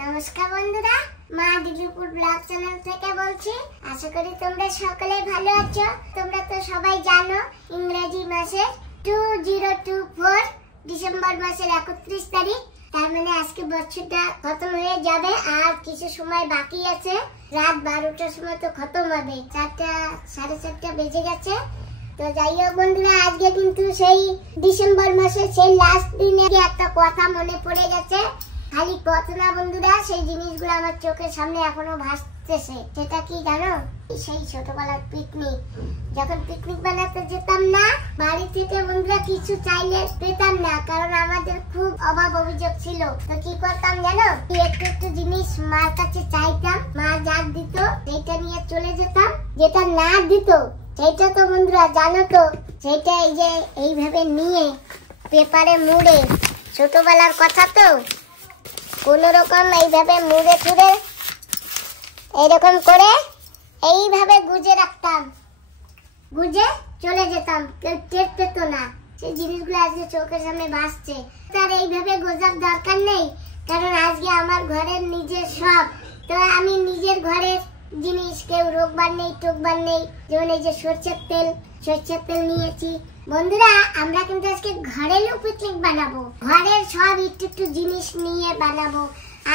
নমস্কার বন্ধুরা, মা দিলীপুর ব্লগ চ্যানেল থেকে বলছি। আশা করি তোমরা সকলে ভালো আছো। তোমরা তো সবাই জানো ইংরেজি মাসের 2024 ডিসেম্বর মাসের 31 তারিখ, তার মানে আজকে বছরটা খতম হয়ে যাবে। আর কিছু সময় বাকি আছে, রাত 12টার সময় তো খতম হবে। 4:30 বেজে গেছে। তো যাই হোক বন্ধুরা, আজকে কিন্তু সেই ডিসেম্বর মাসের সেই লাস্ট দিনে একটা কথা মনে পড়ে গেছে। খালি কথা না বন্ধুরা, সেই জিনিসগুলো আমার চোখের সামনে এখনো ভাসতেছে। সেটা কি জানো? সেই ছোটবেলার পিকনিক। যখন পিকনিক বানাতে যেতাম না, বাড়ি থেকে বন্ধুরা কিছু চাইলে পেতাম না, কারণ আমাদের খুব অভাব অভিযোগ ছিল। তো কি করতাম জানো? একটু একটু জিনিস মার কাছে চাইতাম, মা যা দিত সেইটা নিয়ে চলে যেতাম। যেটা না দিত সেইটা তো বন্ধুরা জানো তো, সেইটা এই যে এইভাবে নিয়ে পেপারে মুড়ে, ছোটবেলার কথা তো, কোন রকম এইভাবে মুড়ে টুড়ে এইরকম করে এইভাবে গুজে রাখতাম, গুজে চলে যেতাম, কেউ টের পেত না। সেই জিনিসগুলো আজকে চোখের সামনে ভাসছে। তার এইভাবে গোজার দরকার নেই, কারণ আজকে আমার ঘরের নিজের সব। তো আমি নিজের ঘরের জিনিস, কেউ রোগবার নেই টোকবার নেই। যেমন এই যে সরষের তেল নিয়েছি বন্ধুরা। আমরা কিন্তু আজকে ঘরের পিকনিক বানাবো, ঘরের সব একটু একটু জিনিস নিয়ে বানাবো।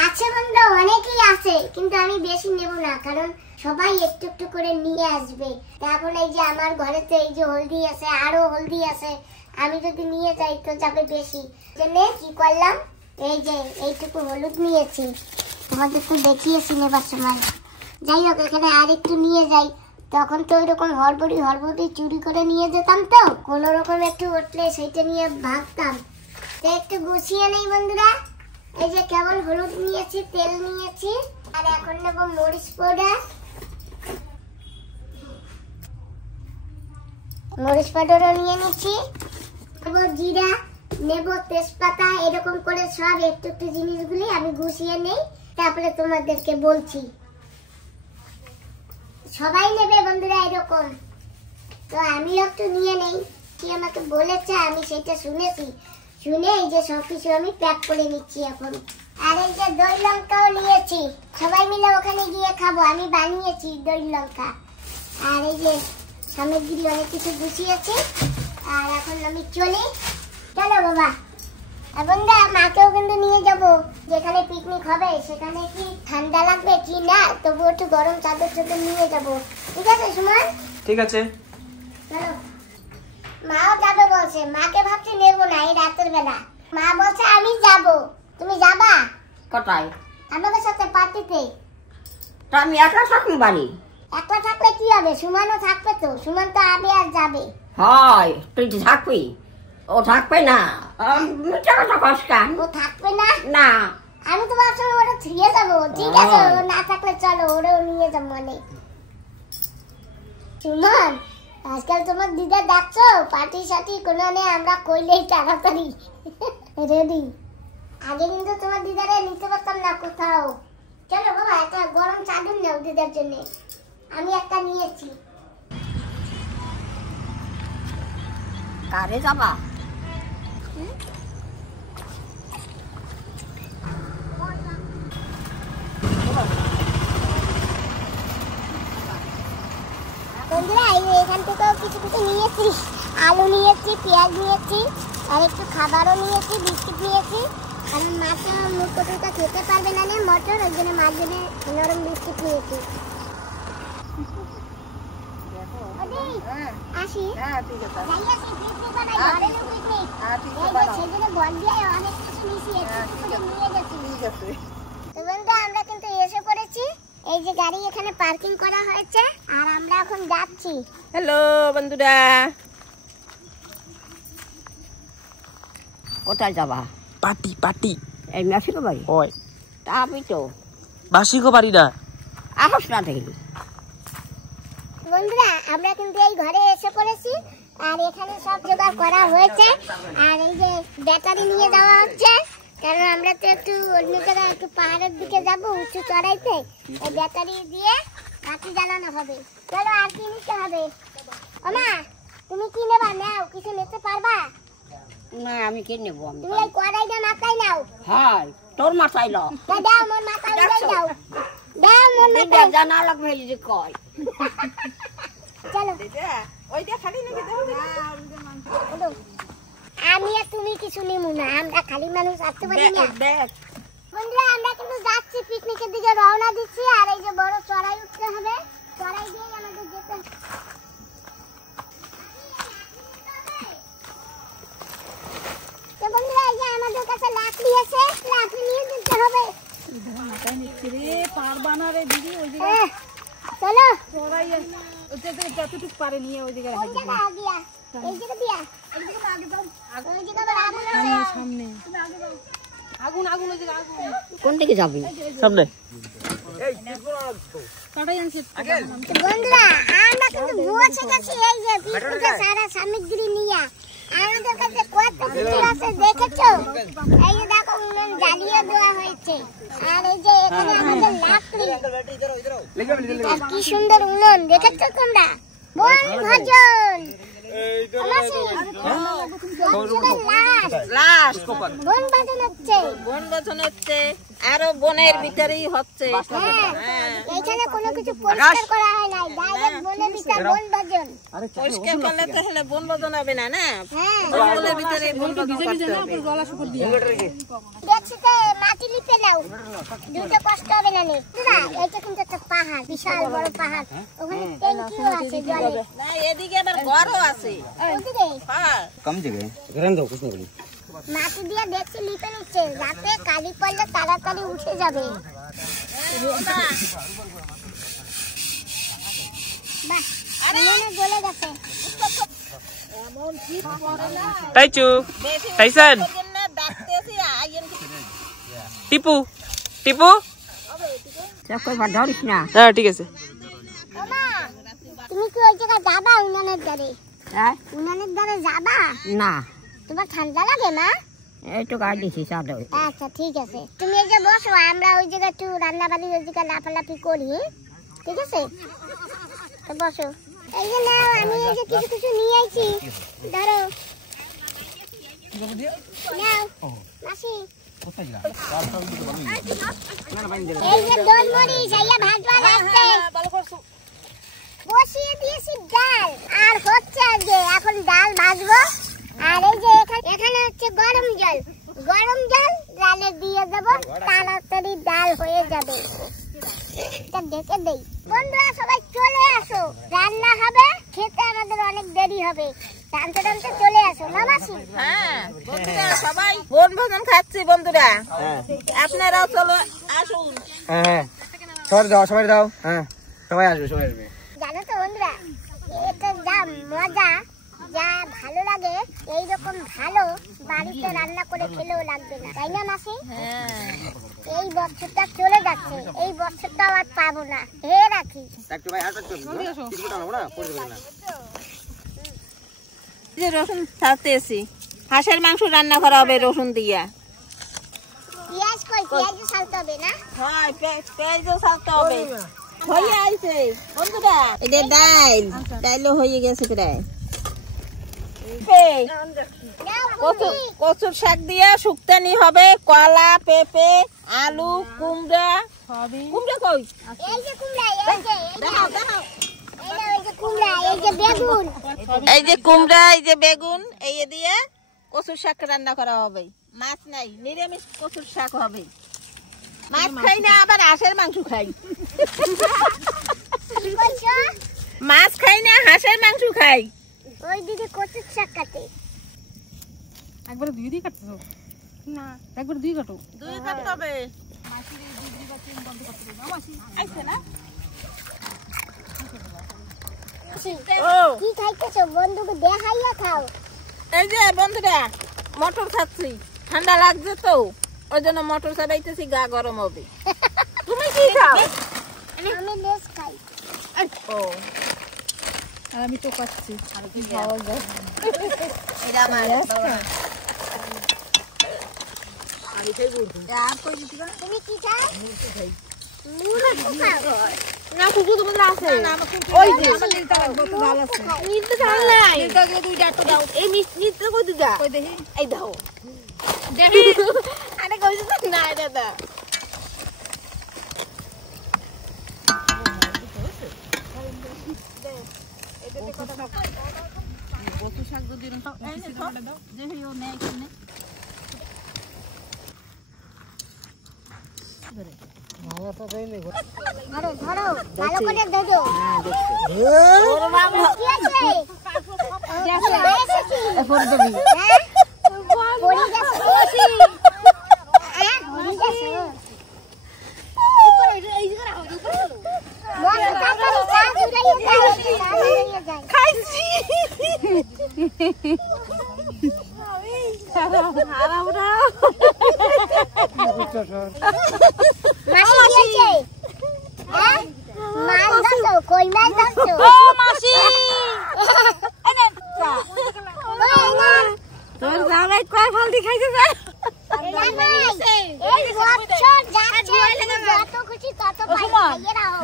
আছে বন্ধুরা, অনেকেই আছে, কিন্তু আমি বেশি নেব না, কারণ সবাই একটু একটু করে নিয়ে আসবে। এখন এই যে আমার ঘরে তো এই যে হলদি আছে, আরো হলদি আছে, আমি যদি নিয়ে যাই তো যাবে বেশি। কি করলাম, এই যে এইটুকু হলুদ নিয়েছি, তোমাদের তো দেখিয়েছি নেবার সময়। যাই হোক, এখানে আর একটু নিয়ে যাই। তখন তো ওইরকম হড়বড়ি চুরি করে নিয়ে যেতাম, তো কোন রকম একটু উঠলে সেইটা নিয়ে ভাগতাম। তো একটু গুছিয়ে নেই বন্ধুরা। এই যে কেবল হলুদ নিয়েছি, তেল নিয়েছি, আর এখন নেব মরিচ পাউডারও নিয়ে নিচ্ছি। নেব জিরা, নেব তেজপাতা, এরকম করে সব একটু একটু জিনিসগুলি আমি গুছিয়ে নেই, তারপরে তোমাদেরকে বলছি। সবাই নেবে বন্ধুরা এরকম। তো আমি একটু নিয়ে নেই, কি আমাকে বলেছে আমি সেটা শুনেছি। শুনে এই যে সবকিছু আমি প্যাক করে নিচ্ছি এখন। আর এই যে দই লঙ্কাও নিয়েছি, সবাই মিলে ওখানে গিয়ে খাবো। আমি বানিয়েছি দই লঙ্কা। আর এই যে সামগ্রী অনেক কিছু গুছিয়েছি। আর এখন আমি চলি। চলো বাবা। বন্ধুরা, মাকেও কিন্তু নিয়ে যাব। যেখানে পিকনিক হবে সেখানে কি ঠান্ডা লাগবে কি না, তবু একটু গরম চাদর নিয়ে যাব। ঠিক আছে সুমন? ঠিক আছে, চলো। মাও যাবে বলছে, মাকে ভাবছি নেবো না এই রাতের বেলা। মা বলছে আমি যাব, তুমি যাবা কোথায়? আমাদের সাথে পার্টিতে। তো আমি একা থাকবো বাড়ি। একলা থাকলে কি হবে, সুমনও থাকবে তো। সুমন তো আবে আর যাবে। হয়, তুই তো থাকবি। ও থাকবে না, মিথ্যা কথা কস কেন? ও থাকবে না? না, আমি তো ভাবছি ওরা ছিঁড়ে যাবো। ঠিক আছে, ও না থাকলে চলো, ওরেও নিয়ে যাবো। মানে সুমন, আজকাল তোমার দিদা ডাকছো পার্টি সার্টি কোনো নেই, আমরা কইলেই তাড়াতাড়ি রেডি। আগে কিন্তু তোমার দিদারে নিতে পারতাম না কোথাও। চলো বাবা, একটা গরম চাদর নাও দিদার জন্য, আমি একটা নিয়েছি। কারে যাবা? বন্ধুরা, এখান থেকেও কিছু কিছু নিয়েছি। আলু নিয়েছি, পেঁয়াজ নিয়েছি, আর একটু খাবারও নিয়েছি, বিস্কিট নিয়েছি। কারণ মাছটা মুখটা খেতে পারবে না মটর, ওই জন্য মাছ জন্য নরম বিস্কিট নিয়েছি। আসি, আমরা কিন্তু এসে পড়েছি। এই যে গাড়ি এখানে পার্কিং করা হয়েছে, আর আমরা এখন যাচ্ছি। হ্যালো বন্ধুরা, কোথায় যাবা? পার্টি এই মাসিকো বাড়ি হয়। তা আমি তো বাসিকো বাড়ি না, আসস না দেখলি। বন্ধুরা, আমরা কিন্তু এই ঘরে এসে পড়েছি, আর এখানে সব জোগাড় করা হয়েছে। আর এই যে ব্যাটারি নিয়ে যাওয়া হচ্ছে, কারণ আমরা তো একটু অন্য জায়গায়, একটু পাহাড়ের দিকে যাব, উঁচু চড়াইতে। এই ব্যাটারি দিয়ে বাতি জ্বালানো হবে। চলো, আর কি নিতে হবে? ওমা, তুমি কি নেবা? নাও, কিছু নিতে পারবা? না আমি কে নেবো আমি তুমি এই কড়াইটা মাথায় নাও। হ্যাঁ তোর মাথায় ল দাও মোর মাথায় দাও। দাও মোর মাথায়। জানা লাগবে যদি কয় চলো ওইটা খালি নাকি দাও ওঠো। আমি আর তুমি কিছু নিমু না, আমরা খালি মানুষ আসতে পারি না। দেখ বন্ধুরা আমরা কিন্তু যাচ্ছি পিকনিকের দিকে রওনা দিচ্ছি। আর এই যে বড় চড়াই উঠতে হবে, চড়াই দিয়ে আমাদের যেতে হবে। তো বন্ধুরা এই যে আমাদের কাছে লাকড়ি আছে, লাকড়ি নিয়ে যেতে হবে। মাথায় নিচ্ছে রে, পারবা না রে দিদি। ওই দিকে চলো সবাই ওইটা যতটুকু পারে নিয়ে ওই দিকে কোন জায়গা দিয়া? এই জায়গা দিয়া? এই জায়গা আগে দাও। ওই জায়গা আবার আগুন আছে। সামনে আগুন আগুন ওই দিকে আগুন। কোন দিকে যাবি সামনে কাটাই আনছে। তো বন্ধুরা আমরা কিন্তু বসে গেছি এই যে পিকনিকের সারা সামগ্রী নিয়ে। আমাদের কাছে কত কিছু আছে দেখেছো? এই যে দেখো উনুন জ্বালিয়ে দেওয়া হয়েছে। আর এই যে এখানে আমাদের লাকড়ি। আর কি সুন্দর উনুন দেখেছো তোমরা? বনভোজন। বনভোজন হচ্ছে। বনভোজন হচ্ছে, আরো বনের ভিতরেই হচ্ছে। হ্যাঁ, এখানে কোনো কিছু পরিষ্কার করা হয় না, ডাইরেক্ট বনের ভিতরে বনভোজন। পরিষ্কার করলে তো হলে বনভোজন হবে না, না? হ্যাঁ, বনের ভিতরে বনভোজন করতে হবে। দেখছিতে মাটি লিপে নাও, দুটো কষ্ট হবে না নে। দাদা, এটা কিন্তু একটা পাহাড়, বিশাল বড় পাহাড়। ওখানে ট্যাঙ্কিও আছে জলের। না, এদিকে আবার ঘরও আছে। ওদিকে হ্যাঁ, कम जगह है घर दो कुछ नहीं মাটি দিয়ে দেখছি লিপে নিচ্ছে, যাতে কালি পড়লে তাড়াতাড়ি উঠে যাবে। বাহ, মনে গলে গেছে। टाइचू टाइसन ডাকতেছি আইয়েন টিপু টিপু সব কইবার ধরিস না হ্যাঁ ঠিক আছে ওমা, তুমি কি ওই জায়গায় যাবা উনানের ধারে? হ্যাঁ উনানের ধারে যাবা? না তোমার ঠান্ডা লাগে মা? এইটু গাই দিছি চাদর আচ্ছা ঠিক আছে, তুমি এই যে বসো, আমরা ওই জায়গায় একটু রান্না বাড়ি ওই জায়গায় লাফালাফি করি, ঠিক আছে? তো বসো। এই যে নাও, আমি এই যে কিছু কিছু নিয়ে আইছি, ধরো নাও মাসি। এই যে দোলমরিচ, এই যে ভাজবা লাগছে, বসিয়ে দিয়েছি ডাল, আর হচ্ছে আজকে এখন ডাল ভাজবো। আর এই যে এখানে হচ্ছে গরম জল, গরম জল ডালে দিয়ে দেবো, তাড়াতাড়ি ডাল হয়ে যাবে। এটা দেখে দেই। বন্ধুরা সবাই চলে আসো, রান্না হবে, খেতে আমাদের অনেক দেরি হবে, টানতে টানতে চলে আসো না মাসি? হ্যাঁ, বন্ধুরা সবাই বনভোজন খাচ্ছি বন্ধুরা। আপনারাও চলো আসুন। হ্যাঁ সবাই দাও হ্যাঁ সবাই আসবে জানো তো বন্ধুরা, এটা যা মজা, যা ভালো লাগে, এইরকম ভালো বাড়িতে রান্না করে খেলেও লাগবে না, তাই না মাসি? হ্যাঁ, এই বছরটা চলে যাচ্ছে, এই বছরটা আর পাবো না, হে রাখি। এই যে রসুন ছাড়তেছি, হাঁসের মাংস রান্না করা হবে রসুন দিয়া। পেঁয়াজ কই? পেঁয়াজও সালতে হবে না? হ্যাঁ, পেঁয়াজও ছাড়তে হবে। হয়ে আইছে বন্ধুরা, এটা ডাইলও হয়ে গেছে প্রায়। নাও বন্ধু। কচুর শাক দিয়ে শুক্তানি হবে, কলা, পেঁপে, আলু, কুমড়া। কুমড়া কই? এই যে কুমড়া, এই যে এই যে কুমড়া, এই যে বেগুন। এই যে কুমড়া, এই যে বেগুন, এই দিয়ে কচুর শাক রান্না করা হবে। মাছ নাই, নিরামিষ কচুর শাক হবে। মাছ খাই না, আবার হাঁসের মাংস খাই। কি বলছো? মাছ খাই না, হাঁসের মাংস খাই। ওই দিদি কচুর শাক কাটে। একবার দুই দিয়ে কাটতে না, একবার দুই কাটো, দুই কাটতে হবে। আইছে না? ও, কি খাইতেছো? বন্ধুকে দেখাইয়া খাও। এই যে বন্ধুরা মটর খাচ্ছি, ঠান্ডা লাগছে তো ওই জন্য মটর চাবাইতেছি, গা গরম হবে। তুমি কি খাও? আমি লেস খাই। ও, আর আমি তো খাচ্ছি। আর কি খাওয়া যায়? এটা আমার বাবা। তুমি কি খাও? মুড়ি খাও না কুকু তোমাদের আছে না আমার কুকু ওই যে আমার নিতে লাগবে তো ভালো আছে নিতে চাল নাই নিতে গেলে দুইটা তো দাও এই মিষ্টি কই দিদা কই দেখি এই দাও দেখি আরে কইছ না দাদা কচু শাক যদি দাও দেখি ও নেই কিনে ধরো ধরো ভালো করে ধরো ওর বাবা কি আছে পড়ে দিবি পড়ে যাচ্ছে পড়ে যাচ্ছে উপরে এই জায়গা উপরে মন তাড়াতাড়ি চা ঝুলাইয়ে যায় খাইছি হারাম না মাসি আছে হ্যাঁ মাছ দাও কই মাছ দাও ও মাসি এনে চা তোর জামাই কয় ফালতি খাইছে যা এই বছর যাচ্ছে যত খুশি তত পাইয়ে রাও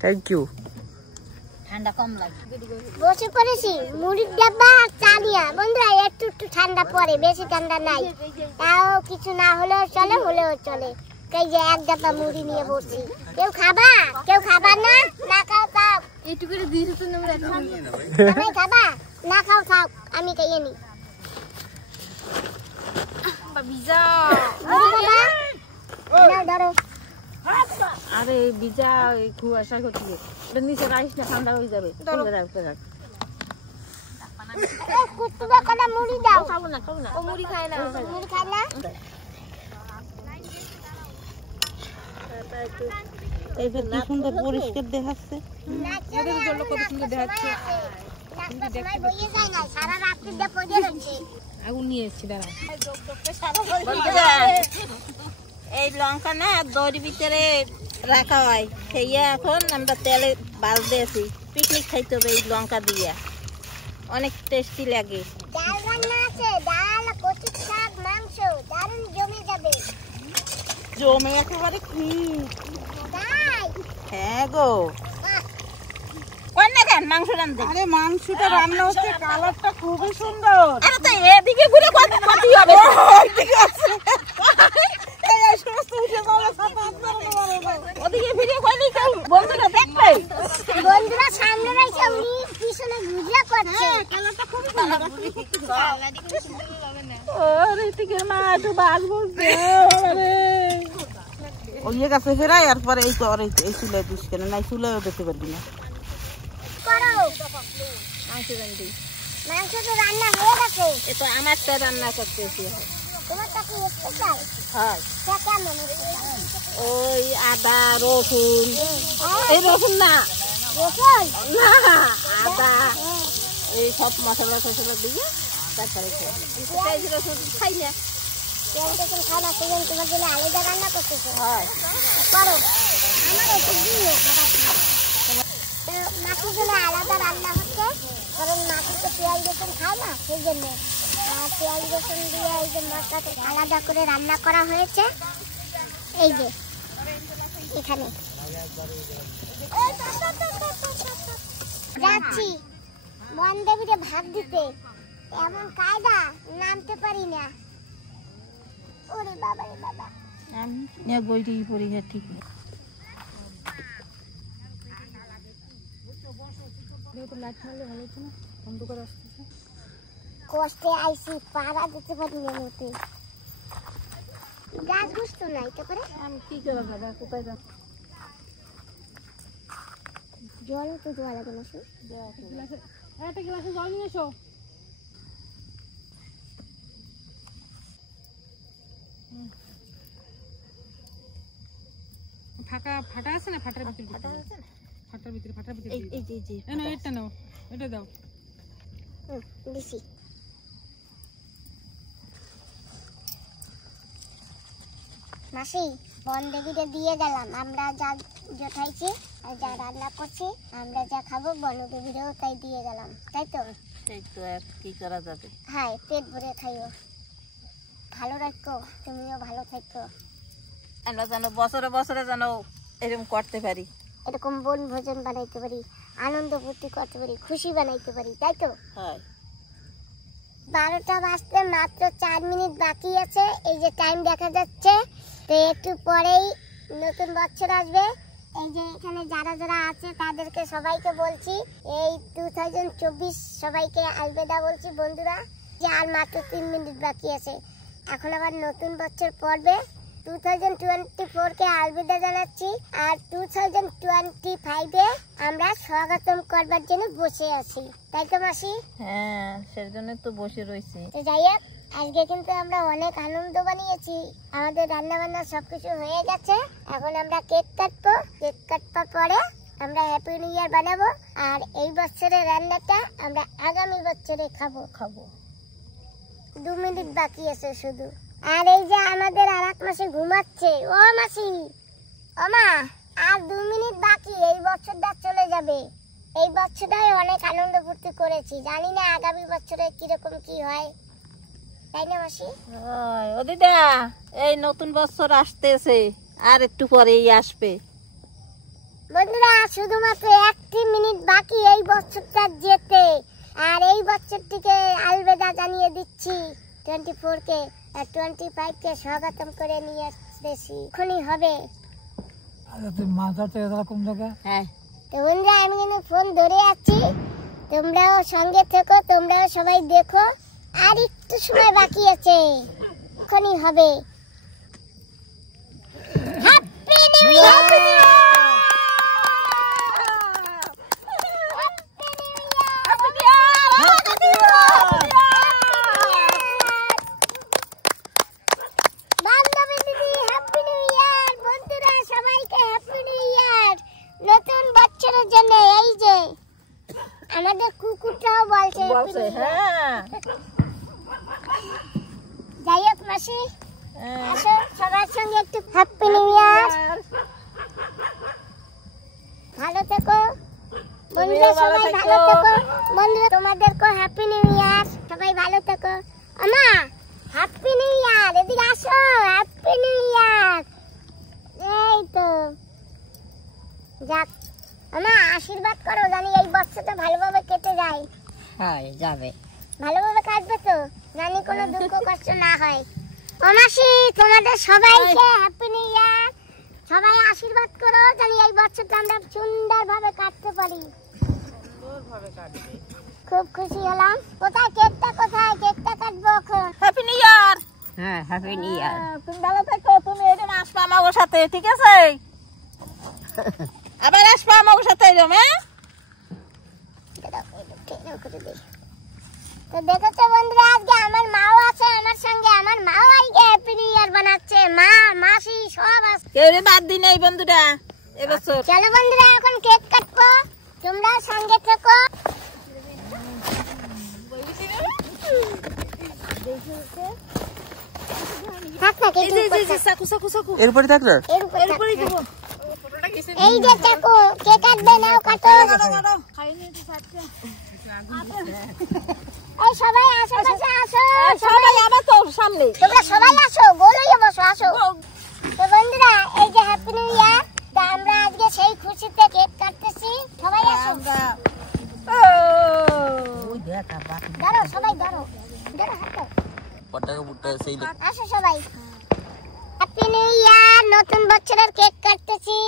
থ্যাংক ইউ ঠান্ডা কম লাগে বসে পড়েছি মুড়ির ডাব্বা আর চা নিয়া বন্ধুরা একটু একটু ঠান্ডা পড়ে বেশি ঠান্ডা নাই তাও কিছু না হলেও চলে হলেও চলে এই যে এক ডাব্বা মুড়ি নিয়ে বসছি কেউ খাবা না না খাও খাও একটু করে দিয়েছো তো নেমে আমি খাবা না খাও খাও আমি খাইয়ে নি বিজা নাও ধরো আরে বিজা কুয়াশা করছে এটা নিচে রাইস না ঠান্ডা হয়ে যাবে কুতুবা কটা মুড়ি দাও খাবো না ও মুড়ি খায় না মুড়ি খায় না এই যে কি সুন্দর পরিষ্কার দেখাচ্ছে এদের জন্য কত সুন্দর দেখাচ্ছে সময় বইয়ে যায় না সারা রাত্রি দিয়ে পড়ে রয়েছে আগুন নিয়ে এসেছি দাঁড়া এই লঙ্কা না দড়ির ভিতরে রাখা হয় খেয়ে এখন আমরা তেলে বাল দিয়েছি পিকনিক খাইতে হবে এই লঙ্কা দিয়ে অনেক টেস্টি লাগে ডাল রান্না আছে ডাল কচু শাক মাংস দারুণ জমে যাবে জমে একেবারে তাই হ্যাঁ গো কোন না কেন মাংস রান্ধতে আরে মাংসটা রান্না হচ্ছে কালারটা খুবই সুন্দর আরে তো এদিকে ঘুরে কত হবে ওইদিকে আছে এই সমস্ত উঠে যাওয়া সাথে ওদিকে ভিডিও কইলি কেউ বন্ধুরা দেখবে বন্ধুরা সামনে রাইছে উনি পিছনে ঘুরলা করছে কালারটা খুবই সুন্দর ওরে এদিকে মা একটু বাস বলছে আরে ওই কাছে ফেরাই আর পরে এই তো এই চুলায় দিস কেন নাই চুলায়ও দিতে পারবি না করো মাংস রান্ধি মাংস তো রান্না হয়ে গেছে এ তো আমারটা রান্না করতেছি তোমারটা কি স্পেশাল হয় কেমন ওই আদা রসুন এই রসুন না রসুন না আদা এই সব মশলা টসলা দিয়ে তারপরে খাই রসুন খাই না পেঁয়াজ রসুন খাই না সেজন্য তোমার জন্য আলাদা রান্না করতেছে হয় করো আমার একটু দিয়ে মাছের জন্য আলাদা রান্না হচ্ছে কারণ মাছ তো পেঁয়াজ রসুন খায় না সেই জন্য পেঁয়াজ রসুন দিয়ে এই যে মশলাটা আলাদা করে রান্না করা হয়েছে এই যে এখানে যাচ্ছি বনদেবীরে ভাত দিতে এমন কায়দা নামতে পারি না ওরে বাবা রে বাবা বইটি পরীক্ষা ঠিক নেই কষ্টে আইসি পাড়া দিতে পারি না মতে গাছ বুঝতো না এটা করে আমি কি করে দাদা কোথায় যাচ্ছি জল তো দেওয়া লাগে না সে একটা গ্লাসে জল নিয়ে এসো ফাটা আছে না ফাটার ভিতরে ফাটার ভিতরে এই যে না এটা নাও এটা দাও দিছি মাসি বনদেবীরে দিয়ে গেলাম আমরা যা জোটাইছি আর যা রান্না করছি আমরা যা খাবো বনদেবীরেও তাই দিয়ে গেলাম তাই তো সেই তো আর কি করা যাবে হ্যাঁ পেট ভরে খাইও ভালো রাখো তুমিও ভালো থাকো আমরা যেন বছরে বছরে যেন এরকম করতে পারি, এরকম বনভোজন বানাইতে পারি, আনন্দ ফুর্তি করতে পারি, খুশি বানাইতে পারি, তাই তো? হ্যাঁ। 12টা বাজতে মাত্র 4 মিনিট বাকি আছে। এই যে টাইম দেখা যাচ্ছে, তো একটু পরেই নতুন বছর আসবে। এই যে এখানে যারা যারা আছে তাদেরকে সবাইকে বলছি এই 2024 সবাইকে আলবিদা বলছি বন্ধুরা, যে আর মাত্র 3 মিনিট বাকি আছে। এখন আবার নতুন বছর পড়বে। 2024 কে আলবিদা জানাচ্ছি, আর 2025 আমরা স্বাগতম করবার জন্য বসে আছি, তাই তো মাসি? হ্যাঁ, সেজন্য তো বসে রয়েছি। তো যাই হোক, আজকে কিন্তু আমরা অনেক আনন্দ বানিয়েছি, আমাদের রান্না বান্না সবকিছু হয়ে গেছে। এখন আমরা কেক কাটবো, কেক কাটবার পরে আমরা হ্যাপি নিউ ইয়ার বানাবো, আর এই বছরের রান্নাটা আমরা আগামী বছরে খাবো। 2 মিনিট বাকি আছে শুধু। আর এই যে আমাদের আর এক মাসি ঘুমাচ্ছে, ও মাসি, ও মা, আর 2 মিনিট বাকি, এই বছরটা চলে যাবে। এই বছরটাই অনেক আনন্দ ফুর্তি করেছি, জানি না আগামী বছরে কিরকম কি হয়, তাই না মাসি? ও দিদা, এই নতুন বছর আসতেছে, আর একটু পরেই আসবে। বন্ধুরা, শুধুমাত্র 1 মিনিট বাকি এই বছরটা যেতে, আর এই বছরটিকে আলবিদা জানিয়ে দিচ্ছি 24 কে, আর 25 কে স্বাগতম করে নিয়ে আসতেছি, এখনই হবে। হ্যাঁ, তো বন্ধুরা, আমি কিন্তু ফোন ধরে আছি, তোমরাও সঙ্গে থেকো, তোমরাও সবাই দেখো, আর একটু সময় বাকি আছে, এখনই হবে। হ্যাপি নিউ ইয়ার! আমাদের কুকুরটাও বলছে হ্যাঁ। যাই হোক মাসি, আসো সবার সঙ্গে একটু হ্যাপি নিউ ইয়ার। ভালো থেকো বন্ধুরা, সবাই ভালো থেকো বন্ধুরা, তোমাদেরকেও হ্যাপি নিউ ইয়ার, সবাই ভালো থেকো। আমা, হ্যাপি নিউ ইয়ার, এদিকে আসো, হ্যাপি নিউ ইয়ার। এই তো যাক, আমা আশীর্বাদ করো, জানি এই বছরটা ভালোভাবে কেটে যায়। হ্যাঁ, যাবে। ভালোভাবে কাটবে তো, জানি কোনো দুঃখ কষ্ট না হয়। ও মাসি, তোমাদের সবাইকে হ্যাপি নিউ ইয়ার, সবাই আশীর্বাদ করো, জানি এই বছরটা আমরা সুন্দরভাবে কাটতে পারি। খুব খুশি হলাম। কোথায় কেকটা, কোথায় কেকটা কাটবো এখন? হ্যাপি নিউ ইয়ার। হ্যাঁ, হ্যাপি নিউ ইয়ার। তুমি ভালো থাকো, তুমি এরকম আসবা আমার সাথে, ঠিক আছে? আবার আসবা আমার সাথে এরকম। হ্যাঁ, তো দেখেছো বন্ধুরা, আজকে আমার মাও আছে আমার সঙ্গে, আমার মাও আজকে হ্যাপি নিউ ইয়ার বানাচ্ছে, মা মাসি সব আছে, কেউ বাদ দিন এই বন্ধুরা এবছর। চলো বন্ধুরা, এখন কেক কাটবো, তোমরা সঙ্গে থেকো। এরপরে থাকলে এই যে চাকু, কে কাটবে? নাও কাটো। এই সবাই আশেপাশে আসো, সবাই আবার তো সামনে, তোমরা সবাই আসো, গোল হয়ে বসো, আসো। তো বন্ধুরা, এই যে হ্যাপি নিউ ইয়ার, তা আমরা আজকে সেই খুশিতে কেক কাটতেছি, সবাই আসো। ধরো সবাই, ধরো ধরো, হাঁটো, আসো সবাই। হ্যাপি নিউ ইয়ার, নতুন বছরের কেক কাটতেছি।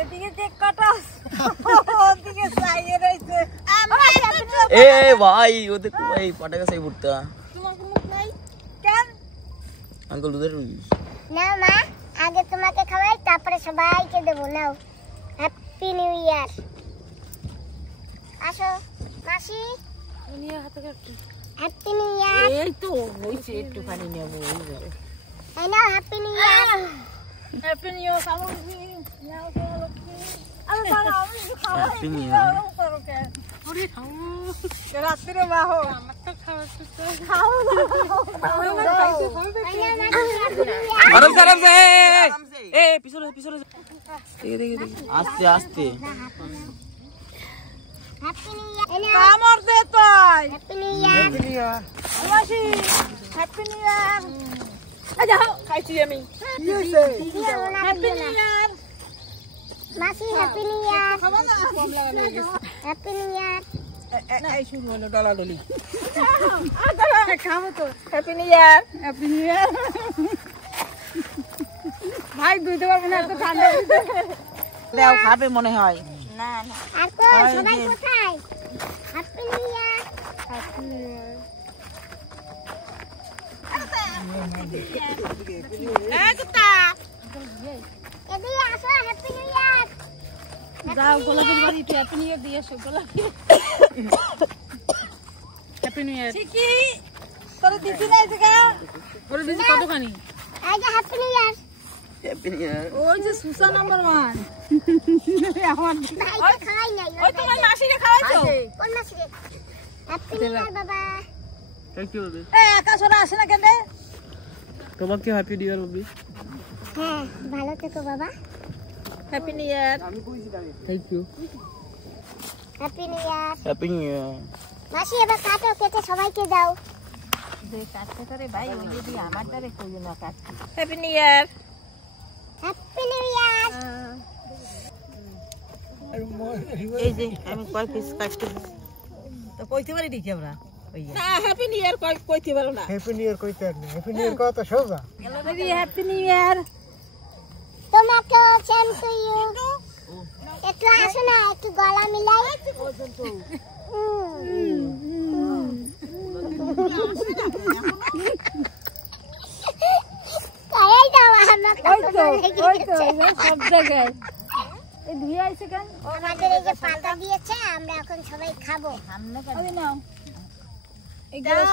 এদিকে কেক কাটা, ওদিকে চাইয়ে রয়েছে। এ ভাই, ওদের এই পটাকা সেই ফুটতা তোমার মুখ নাই কেন? আঙ্কেল ওদের নাও মা, আগে তোমাকে খাওয়াই, তারপরে সবাইকে দেবো। নাও, হ্যাপি নিউ ইয়ার। আসো মাসি, হ্যাপি নিউ ইয়ার। এই তো হইছে, একটুখানি নেবো। এই নাও happy new year. Happy new year. Happy new year. রাত্রে বাহো আমার তো খাওয়া খাও আরামসে আরামসে, এ পিছনে পিছনে, দেখে দেখে দেখে, আস্তে আস্তে। হ্যাপি নিউ ইয়ার। কামড় দে তুই হ্যাপি নিউ ইয়ার মাসি হ্যাপি নিউ ইয়ার এই যাও খাইছি আমি হ্যাপি নিউ ইয়ার মাসি হ্যাপি নিউ ইয়ার খাবো না হ্যাপি নিউ ইয়ার এই শুরু হলো ডলাডলি খাবো তো happy new year happy new ইয়ার ভাই দুইতে পারবো না এত ঠান্ডা দাও খাবে মনে হয় না না আর কো সবাই কোথায় happy new year happy new ইয়ার এই কুত্তা এদিকে আসো হ্যাপি নিউ ইয়ার যাও গোলাপের বাড়ি একটু হ্যাপি নিউ ইয়ার দিয়ে এসো গোলাপি হ্যাপি নিউ ইয়ার ঠিকই তোর দিদি নাই জায়গা ওর দিদি কতখানি এই যে happy new year happy new ইয়ার ওই যে সুসা নাম্বার 1 আমার ভাইকে খাওয়াই নাই ওই তোমার মাসিকে খাওয়াইছো কোন মাসি রে হ্যাপি নিউ ইয়ার বাবা থ্যাংক ইউ বেবি এই আকাশ ওরা আসে না কেন তোমাকে হ্যাপি নিউ ইয়ার বেবি হ্যাঁ ভালো থেকো বাবা happy new year thank you happy new year happy new year মাসি এবার কাটো কেটে সবাইকে দাও যে কাটতে করে ভাই ওই যদি আমার দ্বারে কই না কাটতে happy new year happy new ইয়ার এই যে আমি কয় পিস কাটতে তো কইতে পারি দেখি আমরা না হ্যাপি নিউ ইয়ার কইতে পারো না হ্যাপি নিউ ইয়ার কইতে না হ্যাপি নিউ ইয়ার কথা সোজা বেবি হ্যাপি নিউ ইয়ার তোমাকে সেম টু ইউ একটু আসো না একটু গলা মিলাই এই দাও ওই তো সব জায়গায় এই ধুয়ে আইছে কেন আমাদের এই যে পাতা দিয়েছে আমরা এখন সবাই খাবো ওই নাও এই গ্লাস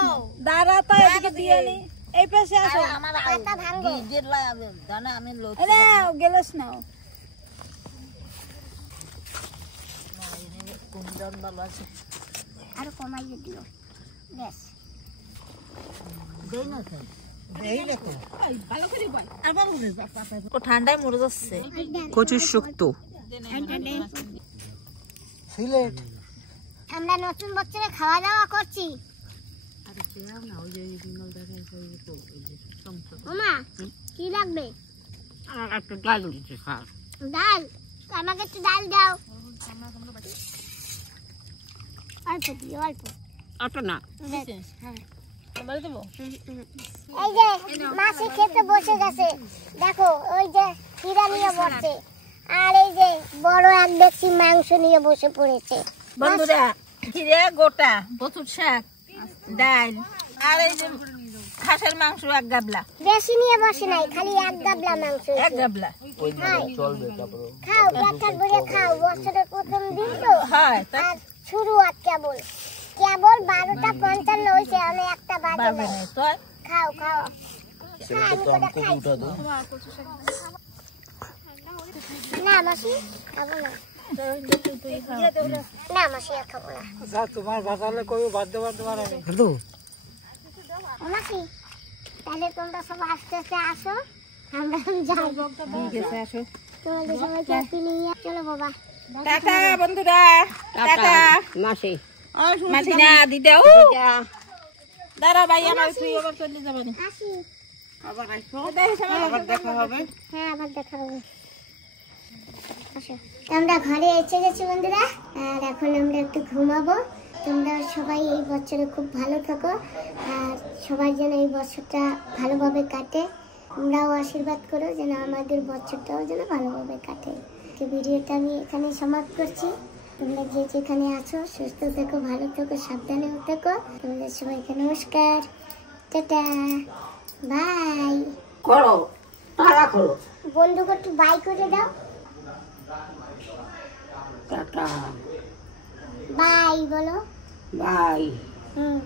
দাঁড়াতা এদিকে দিয়ে নি এই পাশে আসো পাতা ভাঙবো দানা আমি লোক এই নাও গ্লাস নাও আরো কমাইয়ে দিও বেশ ও ঠান্ডায় মরে যাচ্ছে কচুর শুক্তো সিলেট আমরা নতুন বছরে খাওয়া দাওয়া করছি ওমা কি লাগবে আমার একটু ডাল দিতে স্যার ডাল আমাকে একটু ডাল দাও অল্প দিও অল্প অত না এই যে মাসি খেতে বসে গেছে দেখো ওই যে হীরা নিয়ে বসছে আর এই যে বড় এক ব্যক্তি মাংস নিয়ে বসে পড়েছে বন্ধুরা হিরে গোটা কচুর শাক ডাল আর এই যে হাঁসের মাংস এক গাবলা বেশি নিয়ে বসে নাই খালি এক গাবলা মাংস এক গাবলা চলবে তারপর খাও পেট ভরে খাও বছরের প্রথম দিন তো হয় আর শুরু আর কেবল কেবল 12:55 হয়েছে আমি একটা বাজে পারবে নাই। না তো খাও খাও হ্যাঁ, আমি কটা খাই। না মাসি খাবো না না মাসি আর খাবো না যা তোমার বাজালে কই বাধ্য বাধ্য আমি ও মাসি তাহলে তোমরা সব আস্তে আস্তে আসো আমরা যাই ঠিক আছে আসো তোমাদের সবাইকে হ্যাপি নিউ ইয়ার চলো বাবা টাটা বন্ধুরা টাটা মাসি মাছি না দিতে ও দাঁড়া ভাই আমার তুই আবার চলে যাবে না আসি আবার আসবো আবার আবার দেখা হবে হ্যাঁ আবার দেখা হবে আসো আমরা ঘরে এসে গেছি বন্ধুরা আর এখন আমরা একটু ঘুমাবো তোমরা সবাই এই বছরে খুব ভালো থাকো আর সবার যেন এই বছরটা ভালোভাবে কাটে তোমরাও আশীর্বাদ করো যেন আমাদের বছরটাও যেন ভালোভাবে কাটে তো ভিডিওটা আমি এখানে সমাপ্ত করছি তোমরা যে যেখানে আছো সুস্থ থেকো ভালো থেকো সাবধানে থেকো তোমাদের সবাইকে নমস্কার টাটা বাই করো তারা করো বন্ধুকে একটু বাই করে দাও টাটা বাই বলো বাই হুম